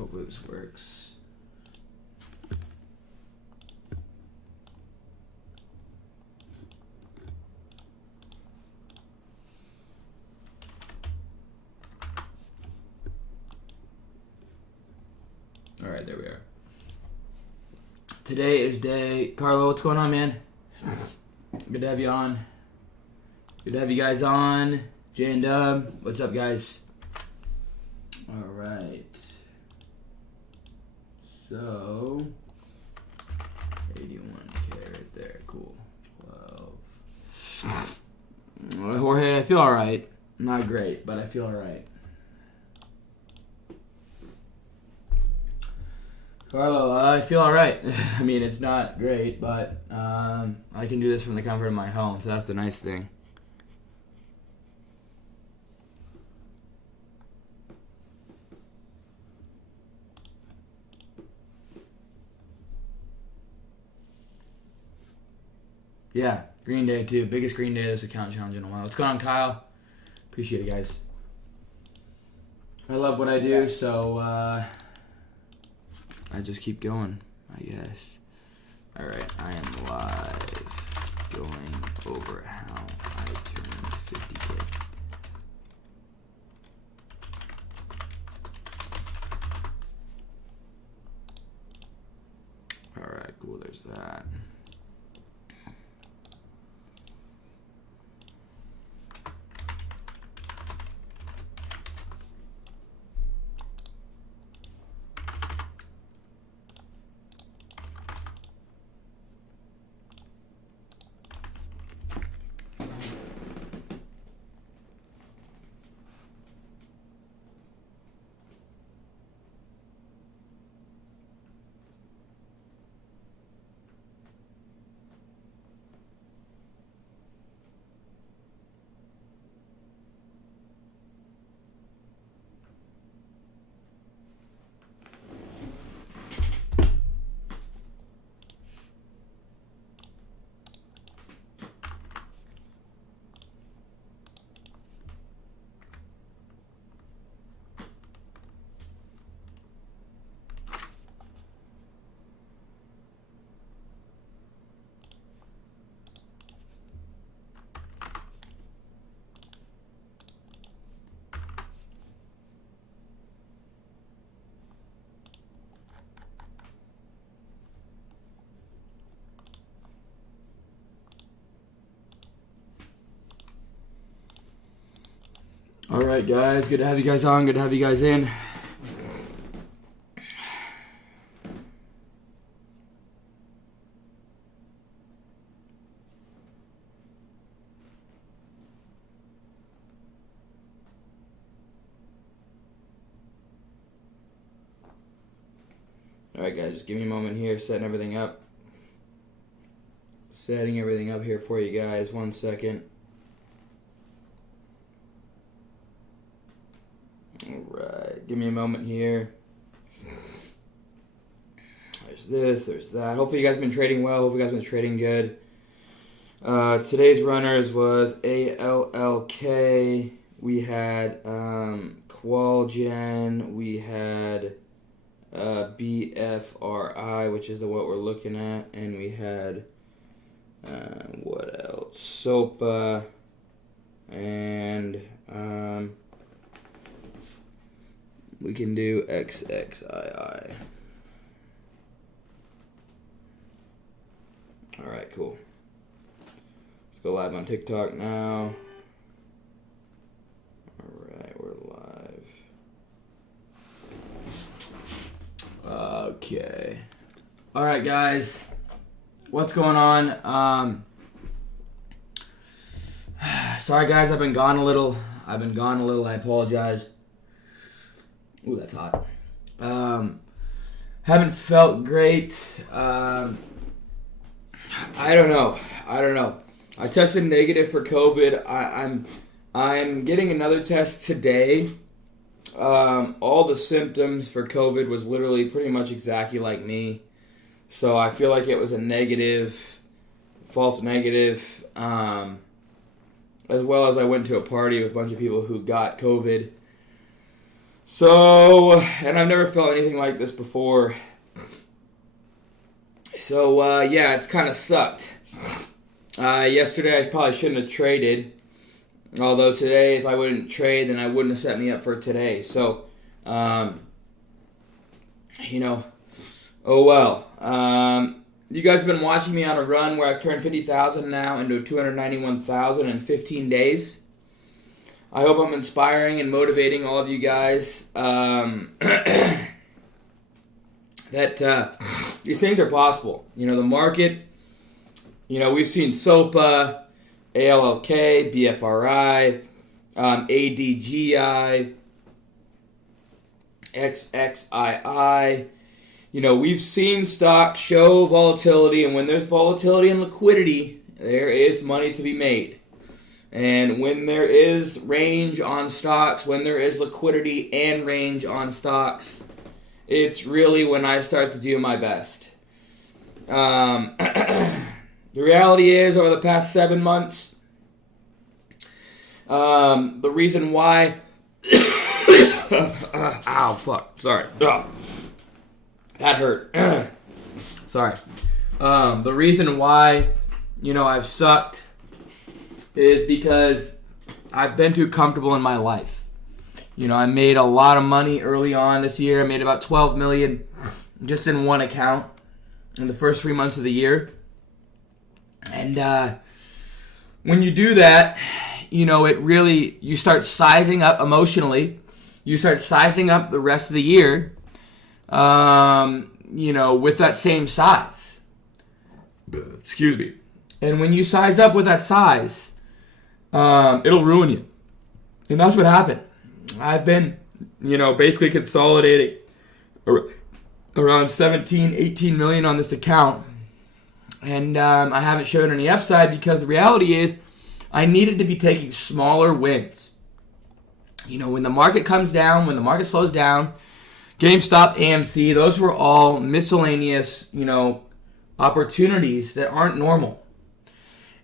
Hopefully this works. All right, there we are. Today is day... Carlo, what's going on, man? Good to have you on. Good to have you guys on. Jay and Dub, what's up, guys? All right. So, 81K right there. Cool. 12. Jorge, I feel all right. Not great, but I feel all right. Carlo, I feel all right. I mean, it's not great, but I can do this from the comfort of my home, so that's the nice thing. Yeah, Green Day too. Biggest Green Day this account challenge in a while. What's going on, Kyle? Appreciate it, guys. I love what I do, so I just keep going, I guess. All right, I am live going over how I turned 50K. All right, cool. There's that. All right, guys. Good to have you guys on. Good to have you guys in. All right, guys. Just give me a moment here. Setting everything up. Setting everything up here for you guys. 1 second. Alright, give me a moment here. There's this, there's that. Hopefully you guys have been trading well. Hopefully you guys have been trading good. Today's runners was ALLK. We had Qualgen. We had BFRI, which is what we're looking at. And we had, what else? SOPA. And we can do XXII. All right, cool. Let's go live on TikTok now. All right, we're live. Okay. All right, guys. What's going on? Sorry, guys. I've been gone a little. I apologize. Ooh, that's hot. Haven't felt great. I don't know. I tested negative for COVID. I'm getting another test today. All the symptoms for COVID was literally pretty much exactly like me. So I feel like it was a negative, false negative. As well as I went to a party with a bunch of people who got COVID. So, and I've never felt anything like this before. So, yeah, it's kind of sucked. Yesterday I probably shouldn't have traded. Although today, if I wouldn't trade, then I wouldn't have set me up for today. So, oh well. You guys have been watching me on a run where I've turned 50,000 now into 291,000 in 15 days. I hope I'm inspiring and motivating all of you guys that these things are possible. The market, we've seen SOPA, ALLK, BFRI, ADGI, XXII. We've seen stocks show volatility, and when there's volatility and liquidity, there is money to be made. And when there is range on stocks, when there is liquidity and range on stocks, it's really when I start to do my best. The reality is, over the past 7 months, the reason why... Ow, fuck. Sorry. Ugh. That hurt. Sorry. The reason why, I've sucked is because I've been too comfortable in my life. I made a lot of money early on this year. I made about $12 million just in one account in the first 3 months of the year. And when you do that, it really, you start sizing up emotionally. You start sizing up the rest of the year, with that same size. Excuse me. And when you size up with that size, it'll ruin you. And that's what happened. I've been, basically consolidating around 17, 18 million on this account. And I haven't shown any upside because the reality is I needed to be taking smaller wins. When the market comes down, when the market slows down, GameStop, AMC, those were all miscellaneous, opportunities that aren't normal.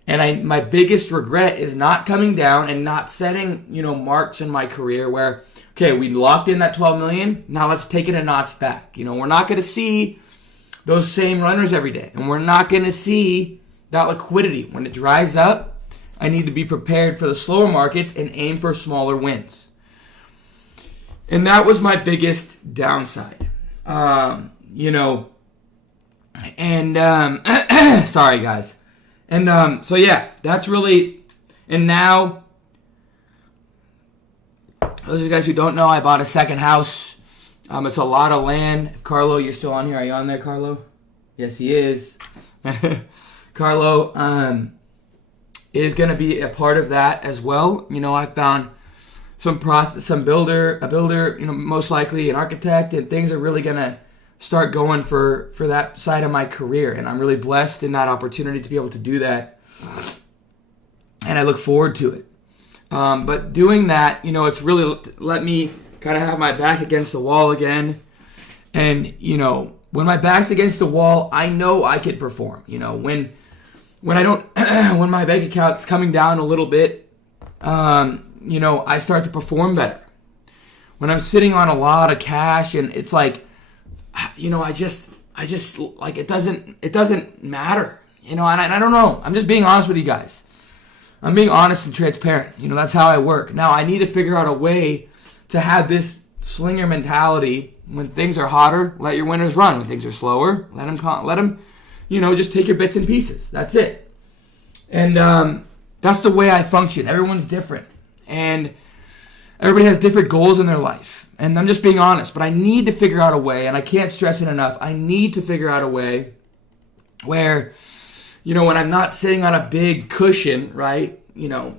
And my biggest regret is not coming down and not setting, marks in my career where, okay, we locked in that 12 million. Now let's take it a notch back. We're not going to see those same runners every day. And we're not going to see that liquidity. When it dries up, I need to be prepared for the slower markets and aim for smaller wins. And that was my biggest downside. Sorry, guys. And so yeah, that's really, and now, those of you guys who don't know, I bought a second house. It's a lot of land. If Carlo, you're still on here. Are you on there, Carlo? Yes, he is. Carlo is going to be a part of that as well. I found a builder, most likely an architect, and things are really going to start going for that side of my career. And I'm really blessed in that opportunity to be able to do that. And I look forward to it. But doing that, it's really let me kind of have my back against the wall again. And, when my back's against the wall, I know I could perform. When I don't, when my bank account's coming down a little bit, I start to perform better. When I'm sitting on a lot of cash and it's like, I just like, it doesn't matter, and I don't know. I'm just being honest with you guys. I'm being honest and transparent. That's how I work. Now I need to figure out a way to have this slinger mentality. When things are hotter, let your winners run. When things are slower, let them, just take your bits and pieces. That's it. And that's the way I function. Everyone's different. And everybody has different goals in their life. And I'm just being honest. But I need to figure out a way, and I can't stress it enough, I need to figure out a way where, when I'm not sitting on a big cushion, right? A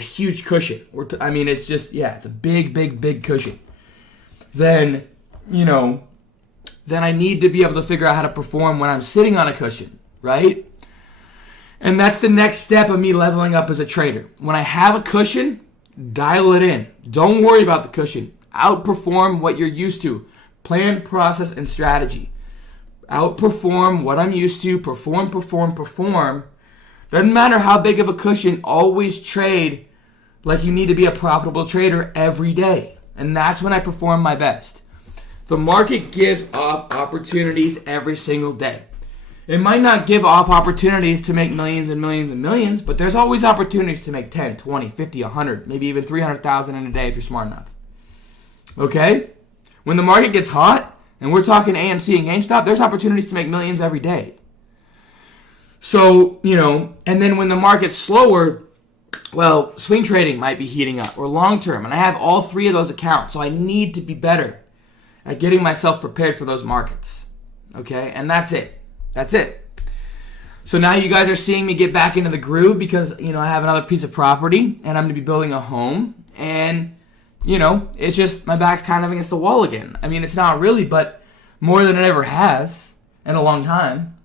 huge cushion. It's just, it's a big, big, big cushion. Then I need to be able to figure out how to perform when I'm sitting on a cushion, right? And that's the next step of me leveling up as a trader. When I have a cushion, dial it in. Don't worry about the cushion. Outperform what you're used to. Plan, process, and strategy. Outperform what I'm used to. Perform. Doesn't matter how big of a cushion. Always trade like you need to be a profitable trader every day. And that's when I perform my best. The market gives off opportunities every single day. It might not give off opportunities to make millions and millions and millions, but there's always opportunities to make 10, 20, 50, 100, maybe even 300,000 in a day if you're smart enough. Okay? When the market gets hot, and we're talking AMC and GameStop, there's opportunities to make millions every day. So, and then when the market's slower, well, swing trading might be heating up, or long term, and I have all three of those accounts, so I need to be better at getting myself prepared for those markets. Okay? And that's it. That's it. So now you guys are seeing me get back into the groove because, I have another piece of property and I'm going to be building a home. And, it's just my back's kind of against the wall again. I mean, it's not really, but more than it ever has in a long time.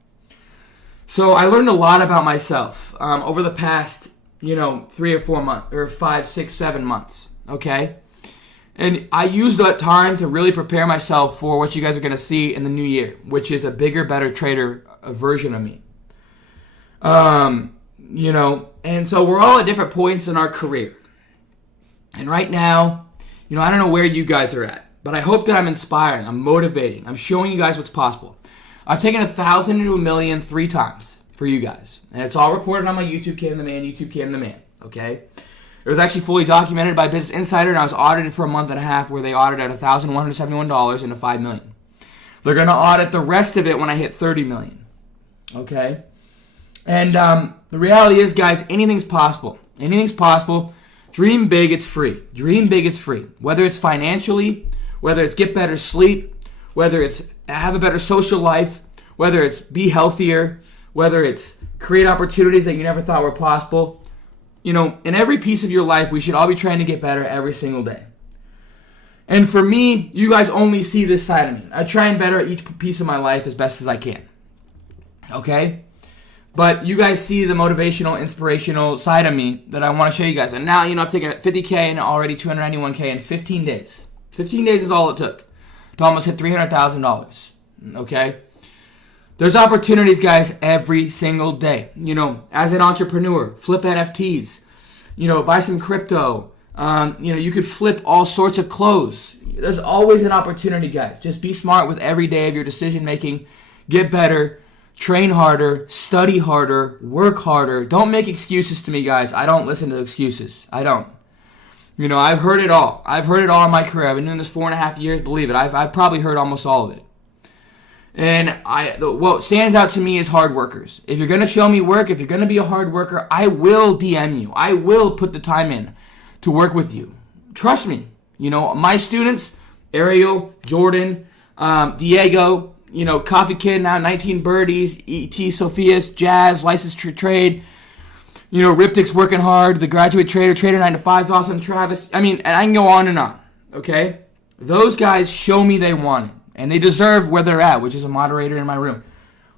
So I learned a lot about myself over the past, 3 or 4 months, or 5, 6, 7 months. Okay? And I used that time to really prepare myself for what you guys are going to see in the new year, which is a bigger, better trader version of me. And so we're all at different points in our career. And right now, I don't know where you guys are at, but I hope that I'm inspiring, I'm motivating, I'm showing you guys what's possible. I've taken 1,000 into 1,000,000 3 times for you guys. And it's all recorded on my YouTube Cam the Man, okay? It was actually fully documented by Business Insider, and I was audited for a month and a half where they audited at $1,171 into $5 million. They're going to audit the rest of it when I hit $30 million. Okay? And the reality is, guys, anything's possible. Anything's possible. Dream big, it's free. Dream big, it's free. Whether it's financially, whether it's get better sleep, whether it's have a better social life, whether it's be healthier, whether it's create opportunities that you never thought were possible. In every piece of your life, we should all be trying to get better every single day. And for me, you guys only see this side of me. I try and better each piece of my life as best as I can. Okay? But you guys see the motivational, inspirational side of me that I want to show you guys. And now, I've taken $50K and already $291K in 15 days. 15 days is all it took to almost hit $300,000. Okay? There's opportunities, guys, every single day. As an entrepreneur, flip NFTs, buy some crypto. You could flip all sorts of clothes. There's always an opportunity, guys. Just be smart with every day of your decision making. Get better, train harder, study harder, work harder. Don't make excuses to me, guys. I don't listen to excuses. I don't. I've heard it all. I've heard it all in my career. I've been doing this 4.5 years. Believe it. I've probably heard almost all of it. And what stands out to me is hard workers. If you're going to show me work, if you're going to be a hard worker, I will DM you. I will put the time in to work with you. Trust me. My students, Ariel, Jordan, Diego, Coffee Kid now, 19 Birdies, E.T. Sophia's, Jazz, Licensed Trade, Riptic's working hard, the Graduate Trader 9 to 5's awesome, Travis. And I can go on and on. Okay? Those guys show me they want it. And they deserve where they're at, which is a moderator in my room.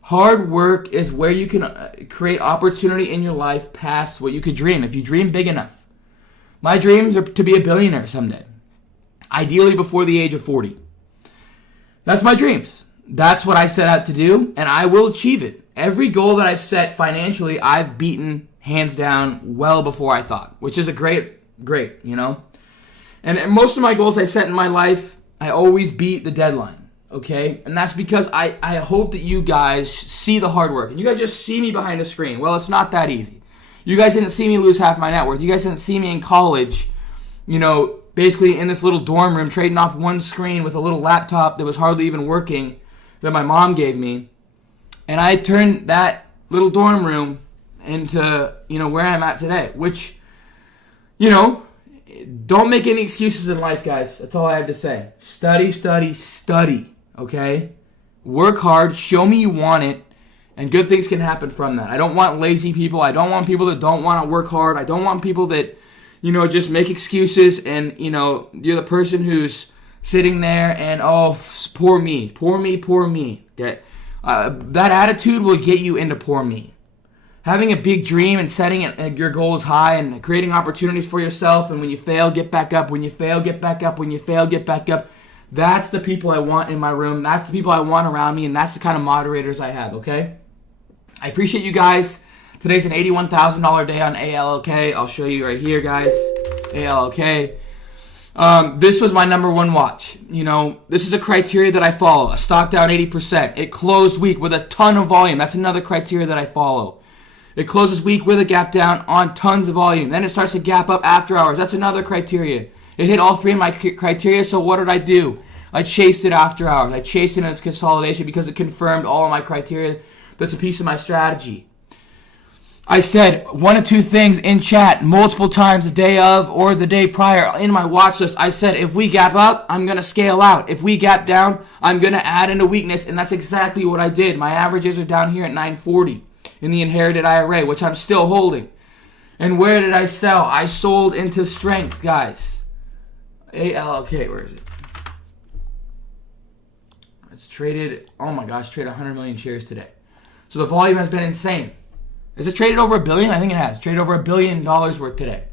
Hard work is where you can create opportunity in your life past what you could dream, if you dream big enough. My dreams are to be a billionaire someday. Ideally before the age of 40. That's my dreams. That's what I set out to do, and I will achieve it. Every goal that I've set financially, I've beaten hands down well before I thought, which is a great, And most of my goals I set in my life, I always beat the deadline. Okay? And that's because I hope that you guys see the hard work. And you guys just see me behind a screen. Well, it's not that easy. You guys didn't see me lose half my net worth. You guys didn't see me in college, basically in this little dorm room trading off one screen with a little laptop that was hardly even working that my mom gave me. And I turned that little dorm room into, where I'm at today. Which, don't make any excuses in life, guys. That's all I have to say. Study, study, study. Okay? Work hard. Show me you want it. And good things can happen from that. I don't want lazy people. I don't want people that don't want to work hard. I don't want people that, just make excuses and, you're the person who's sitting there and, poor me. That attitude will get you into poor me. Having a big dream and setting your goals high and creating opportunities for yourself, and when you fail, get back up. When you fail, get back up. When you fail, get back up. That's the people I want in my room. That's the people I want around me, and that's the kind of moderators I have, okay? I appreciate you guys. Today's an $81,000 day on ALLK. I'll show you right here, guys. ALLK. This was my number one watch. You know, this is a criteria that I follow. A stock down 80%. It closed weak with a ton of volume. That's another criteria that I follow. It closes weak with a gap down on tons of volume. Then it starts to gap up after hours. That's another criteria. It hit all three of my criteria, so what did I do? I chased it after hours. I chased it in its consolidation because it confirmed all of my criteria. That's a piece of my strategy. I said one of two things in chat multiple times the day of or the day prior in my watch list. I said if we gap up, I'm going to scale out. If we gap down, I'm going to add into weakness, and that's exactly what I did. My averages are down here at 940 in the inherited IRA, which I'm still holding. And where did I sell? I sold into strength, guys. ALLK, where is it? It's traded, oh my gosh, traded 100 million shares today. So the volume has been insane. Is it traded over $1 billion? I think it has. Traded over $1 billion worth today.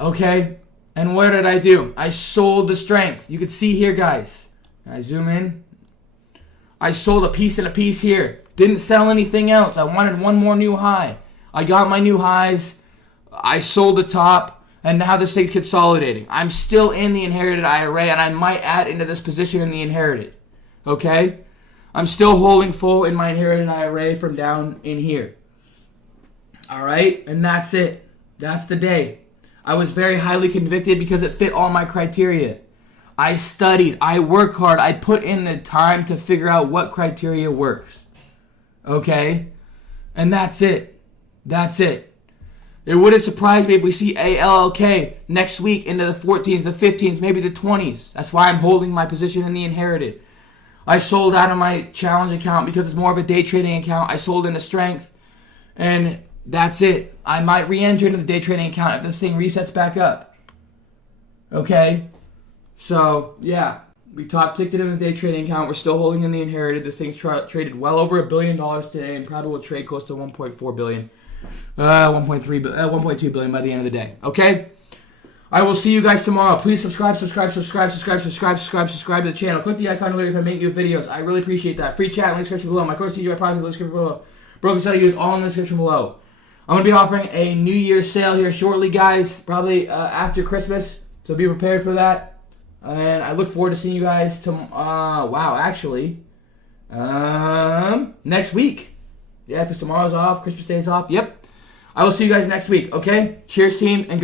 Okay. And what did I do? I sold the strength. You can see here, guys. I zoom in. I sold a piece and a piece here. Didn't sell anything else. I wanted one more new high. I got my new highs. I sold the top. And now this thing's consolidating. I'm still in the inherited IRA, and I might add into this position in the inherited. Okay? I'm still holding full in my inherited IRA from down in here. All right? And that's it. That's the day. I was very highly convicted because it fit all my criteria. I studied. I work hard. I put in the time to figure out what criteria works. Okay? And that's it. That's it. It wouldn't surprise me if we see ALLK next week into the 14s, the 15s, maybe the 20s. That's why I'm holding my position in the inherited. I sold out of my challenge account because it's more of a day trading account. I sold into strength, and that's it. I might re-enter into the day trading account if this thing resets back up. Okay? So, yeah. We top ticked it in the day trading account. We're still holding in the inherited. This thing's traded well over $1 billion today and probably will trade close to $1.4 billion. 1.2 billion by the end of the day. Okay? I will see you guys tomorrow. Please subscribe to the channel. Click the icon later if I make new videos. I really appreciate that. Free chat in the description below. My course TGI products in the description below. Broken study is all in the description below. I'm going to be offering a New Year's sale here shortly, guys. Probably after Christmas. So be prepared for that. And I look forward to seeing you guys next week. Yeah, because tomorrow's off. Christmas Day is off. Yep. I will see you guys next week, okay? Cheers, team, and go.